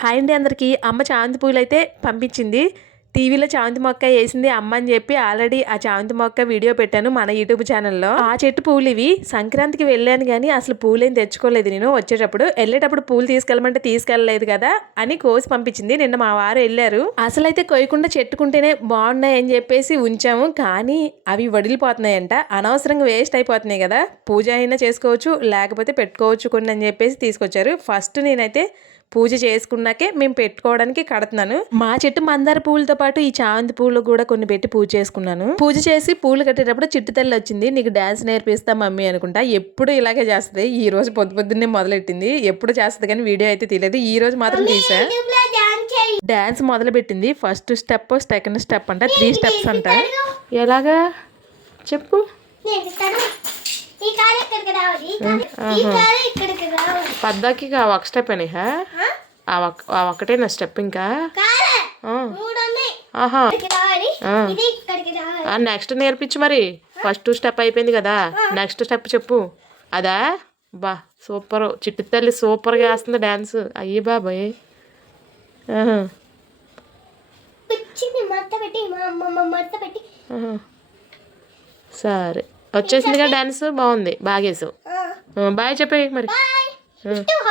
Hi అండి అందరికీ. అమ్మ చామంతి పూలు అయితే పంపించింది. టీవీలో చామంతి మొక్క వేసింది అమ్మ అని చెప్పి ఆల్రెడీ ఆ చామంతి మొక్క వీడియో పెట్టాను మన యూట్యూబ్ ఛానల్లో. ఆ చెట్టు పూలు ఇవి. సంక్రాంతికి వెళ్ళాను కానీ అసలు పూలేం తెచ్చుకోలేదు. నేను వెళ్ళేటప్పుడు పూలు తీసుకెళ్ళమంటే తీసుకెళ్ళలేదు కదా అని కోసి పంపించింది. నిన్న మా వారు వెళ్ళారు. అసలైతే కొయ్యకుండా చెట్టుకుంటేనే బాగున్నాయి అని చెప్పేసి ఉంచాము. కానీ అవి వడిలిపోతున్నాయంట. అనవసరంగా వేస్ట్ అయిపోతున్నాయి కదా. పూజ అయినా చేసుకోవచ్చు లేకపోతే పెట్టుకోవచ్చు కొన్ని అని చెప్పేసి తీసుకొచ్చారు. ఫస్ట్ నేనైతే పూజ చేసుకున్నాకే మేము పెట్టుకోవడానికి కడుతున్నాను. మా చెట్టు మందార పూలతో పాటు ఈ చామంతి పూలు కూడా కొన్ని పెట్టి పూజ చేసుకున్నాను. పూజ చేసి పూలు కట్టేటప్పుడు చిట్టు తల్లి వచ్చింది. నీకు డాన్స్ నేర్పిస్తా మమ్మీ అనుకుంటా. ఎప్పుడు ఇలాగే చేస్తుంది. ఈ రోజు పొద్దున్నే మొదలెట్టింది. ఎప్పుడు చేస్తుంది కానీ వీడియో అయితే తీయలేదు. ఈ రోజు మాత్రం తీసా. డాన్స్ మొదలు పెట్టింది. ఫస్ట్ స్టెప్, సెకండ్ స్టెప్ అంట, 3 స్టెప్స్ అంట. ఎలాగా చెప్పు. పద్దాకి ఒక స్టెప్ అని ఒక్కటేనా స్టెప్ ఇంకా నెక్స్ట్ నేర్పించు మరి. ఫస్ట్ స్టెప్ అయిపోయింది కదా, నెక్స్ట్ స్టెప్ చెప్పు. అదా బా సూపర్. చిట్టు తల్లి సూపర్గా వేస్తుంది డాన్స్. అయ్యి బాబాయ్. సరే వచ్చేసిందిగా డాన్స్. బాగుంది, బాగేసావు. బాయ్ చెప్పే మరి.